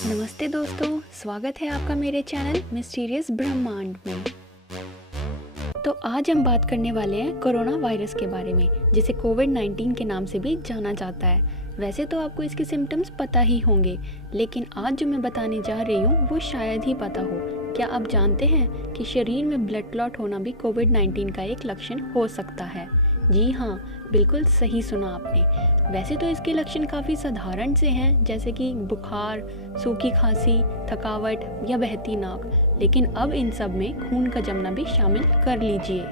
नमस्ते दोस्तों, स्वागत है आपका मेरे चैनल मिस्टीरियस ब्रह्मांड में। तो आज हम बात करने वाले हैं कोरोना वायरस के बारे में, जिसे कोविड-19 के नाम से भी जाना जाता है। वैसे तो आपको इसके सिम्टम्स पता ही होंगे, लेकिन आज जो मैं बताने जा रही हूँ वो शायद ही पता हो। क्या आप जानते हैं कि शरीर में ब्लड क्लॉट होना भी कोविड-19 का एक लक्षण हो सकता है? जी हाँ, बिल्कुल सही सुना आपने। वैसे तो इसके लक्षण काफ़ी साधारण से हैं, जैसे कि बुखार, सूखी खांसी, थकावट या बहती नाक, लेकिन अब इन सब में खून का जमना भी शामिल कर लीजिए।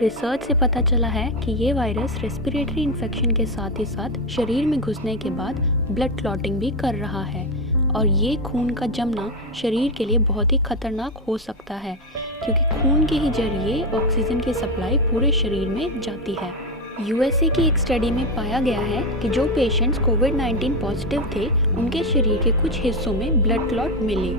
रिसर्च से पता चला है कि ये वायरस रेस्पिरेटरी इन्फेक्शन के साथ ही साथ शरीर में घुसने के बाद ब्लड क्लॉटिंग भी कर रहा है, और ये खून का जमना शरीर के लिए बहुत ही खतरनाक हो सकता है, क्योंकि खून के ही जरिए ऑक्सीजन की सप्लाई पूरे शरीर में जाती है। यूएसए की एक स्टडी में पाया गया है कि जो पेशेंट्स कोविड-19 पॉजिटिव थे, उनके शरीर के कुछ हिस्सों में ब्लड क्लॉट मिले।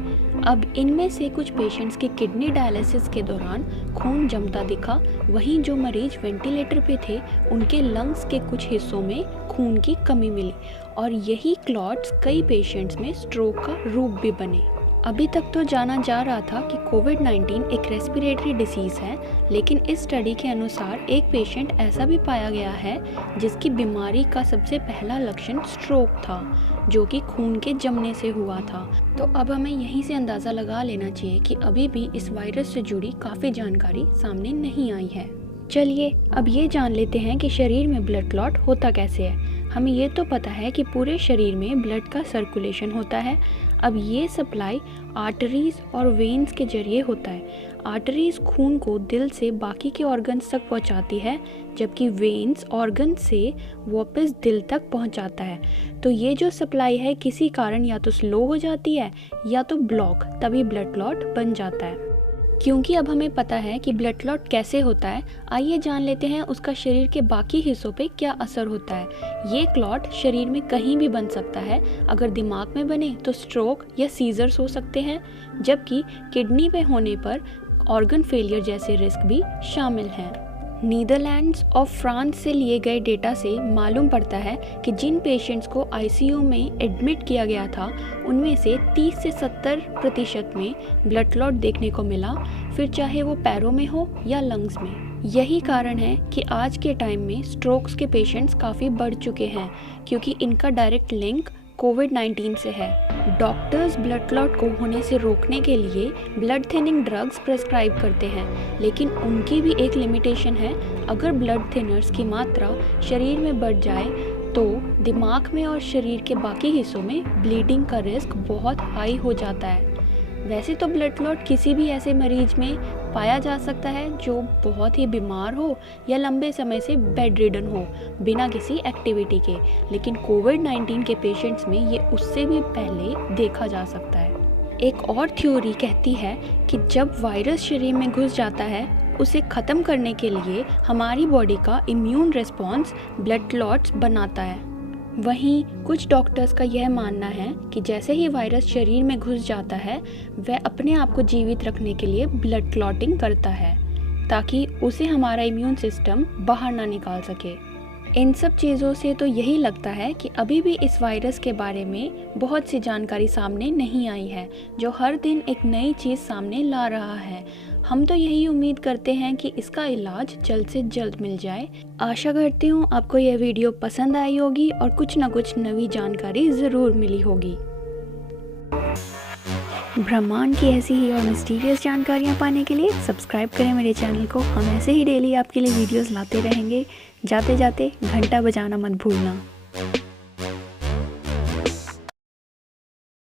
अब इनमें से कुछ पेशेंट्स के किडनी डायलिसिस के दौरान खून जमता दिखा, वहीं जो मरीज वेंटिलेटर पे थे, उनके लंग्स के कुछ हिस्सों में खून की कमी मिली, और यही क्लॉट्स कई पेशेंट्स में स्ट्रोक का रूप भी बने। अभी तक तो जाना जा रहा था कि कोविड-19 एक रेस्पिरेटरी डिसीज़ है, लेकिन इस स्टडी के अनुसार एक पेशेंट ऐसा भी पाया गया है जिसकी बीमारी का सबसे पहला लक्षण स्ट्रोक था, जो कि खून के जमने से हुआ था। तो अब हमें यहीं से अंदाज़ा लगा लेना चाहिए कि अभी भी इस वायरस से जुड़ी काफ़ी जानकारी सामने नहीं आई है। चलिए अब ये जान लेते हैं कि शरीर में ब्लड क्लॉट होता कैसे है। हमें ये तो पता है कि पूरे शरीर में ब्लड का सर्कुलेशन होता है। अब ये सप्लाई आर्टरीज और वेन्स के जरिए होता है। आर्टरीज खून को दिल से बाकी के ऑर्गन्स तक पहुंचाती है, जबकि वेन्स ऑर्गन से वापस दिल तक पहुंचाता है। तो ये जो सप्लाई है किसी कारण या तो स्लो हो जाती है या तो ब्लॉक, तभी ब्लड क्लॉट बन जाता है। क्योंकि अब हमें पता है कि ब्लड क्लॉट कैसे होता है, आइए जान लेते हैं उसका शरीर के बाकी हिस्सों पे क्या असर होता है। ये क्लॉट शरीर में कहीं भी बन सकता है। अगर दिमाग में बने तो स्ट्रोक या सीजर्स हो सकते हैं, जबकि किडनी पे होने पर ऑर्गन फेलियर जैसे रिस्क भी शामिल हैं। नीदरलैंड्स और फ्रांस से लिए गए डेटा से मालूम पड़ता है कि जिन पेशेंट्स को आईसीयू में एडमिट किया गया था, उनमें से 30 से 70% में ब्लड क्लॉट देखने को मिला, फिर चाहे वो पैरों में हो या लंग्स में। यही कारण है कि आज के टाइम में स्ट्रोक्स के पेशेंट्स काफ़ी बढ़ चुके हैं, क्योंकि इनका डायरेक्ट लिंक कोविड-19 से है। डॉक्टर्स ब्लड क्लॉट को होने से रोकने के लिए ब्लड थिनिंग ड्रग्स प्रेस्क्राइब करते हैं, लेकिन उनकी भी एक लिमिटेशन है। अगर ब्लड थिनर्स की मात्रा शरीर में बढ़ जाए तो दिमाग में और शरीर के बाकी हिस्सों में ब्लीडिंग का रिस्क बहुत हाई हो जाता है। वैसे तो ब्लड क्लॉट किसी भी ऐसे मरीज में पाया जा सकता है जो बहुत ही बीमार हो या लंबे समय से बेड रिडन हो बिना किसी एक्टिविटी के, लेकिन कोविड-19 के पेशेंट्स में ये उससे भी पहले देखा जा सकता है। एक और थ्योरी कहती है कि जब वायरस शरीर में घुस जाता है, उसे ख़त्म करने के लिए हमारी बॉडी का इम्यून रिस्पॉन्स ब्लड क्लॉट्स बनाता है। वहीं कुछ डॉक्टर्स का यह मानना है कि जैसे ही वायरस शरीर में घुस जाता है, वह अपने आप को जीवित रखने के लिए ब्लड क्लॉटिंग करता है, ताकि उसे हमारा इम्यून सिस्टम बाहर ना निकाल सके। इन सब चीज़ों से तो यही लगता है कि अभी भी इस वायरस के बारे में बहुत सी जानकारी सामने नहीं आई है, जो हर दिन एक नई चीज़ सामने ला रहा है। हम तो यही उम्मीद करते हैं कि इसका इलाज जल्द से जल्द मिल जाए। आशा करती हूँ आपको यह वीडियो पसंद आई होगी और कुछ ना कुछ नई जानकारी ज़रूर मिली होगी। ब्रह्मांड की ऐसी ही और मिस्टीरियस जानकारियाँ पाने के लिए सब्सक्राइब करें मेरे चैनल को। हम ऐसे ही डेली आपके लिए वीडियोस लाते रहेंगे। जाते जाते घंटा बजाना मत भूलना।